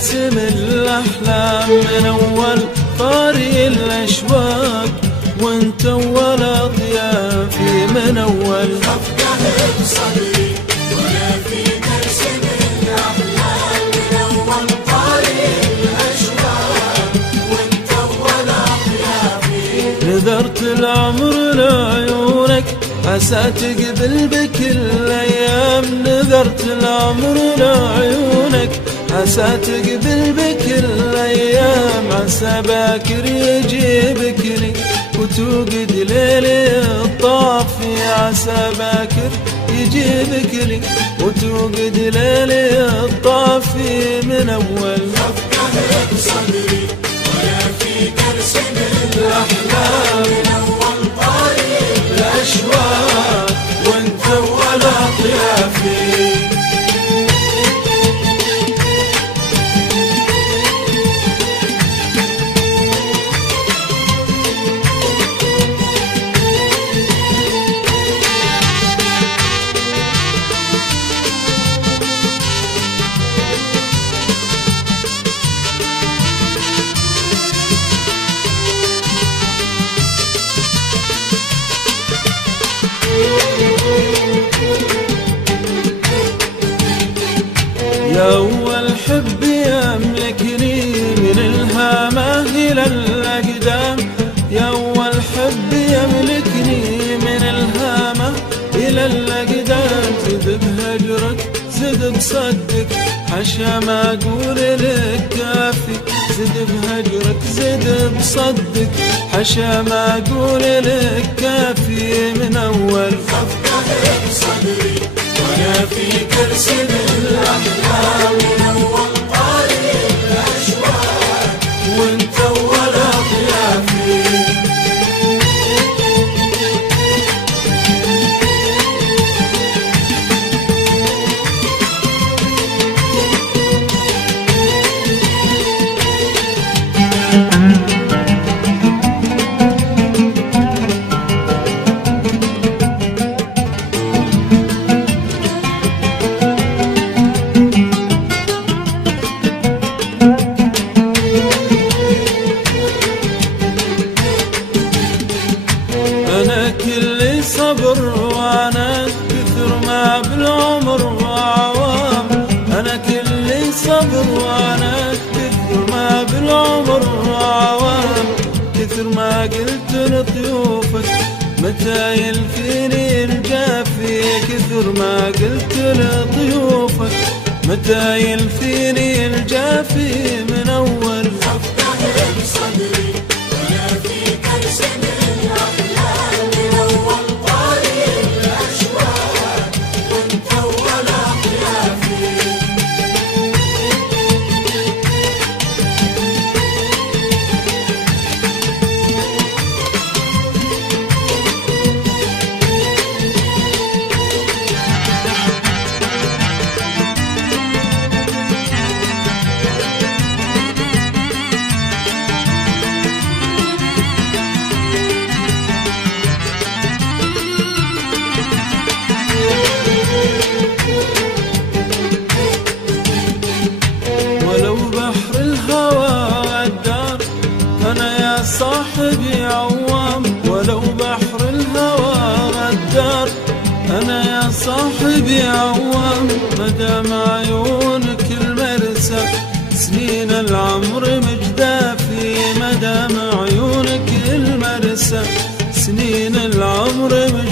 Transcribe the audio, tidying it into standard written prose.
ترسم الأحلام من أول طاري الأشواق، وانت أول أضيافي من أول أفكار بصدري ولا في ترسم الأحلام من أول طاري الأشواق، وانت أول أضيافي. نذرت العمر لعيونك عسى تقبل بكل أيام، نذرت العمر لعيونك عسى تقبل بكل أيام، عسى باكر يجيبك لي وتوقد ليلي الطافي، عسى باكر يجيبك لي وتوقد ليلي الطافي من أول أفكار بصدري ولا في ترسم الأحلام من أول طاري الأشواق، وانت أول أطيافي. يا أول حب يملكني من الهامة إلى الأقدام، يا أول حب يملكني من الهامة إلى الأقدام، زد بهجرك زد بصدق حشا ما أقول لك كافي، زد بهجرك زد بصدق حشا ما أقول لك كافي من أول أفكار بصدري ولا في ترسم الأحلام من أول طاري الأشواق، وانت أول أضيافي. أنا كل صبر وأنا كثر ما بالعمر وعوام، أنا كل صبر وأنا كثر ما بالعمر وعوام، كثر ما قلت لضيوفك متى يلفيني الجافي، كثر ما قلت لضيوفك متى يلفيني الجافي من أول أفكار بصدري ولا في ترسم الأحلام من أول طاري الأشواق، وانت أول أضيافي. ولو بحر الهوى غدار أنا يا صاحبي عوام، ولو بحر الهوى غدار أنا يا صاحبي عوام، مدام عيونك المرسى سنين العمر مجدافي، مدام عيونك المرسى سنين العمر مجدافي.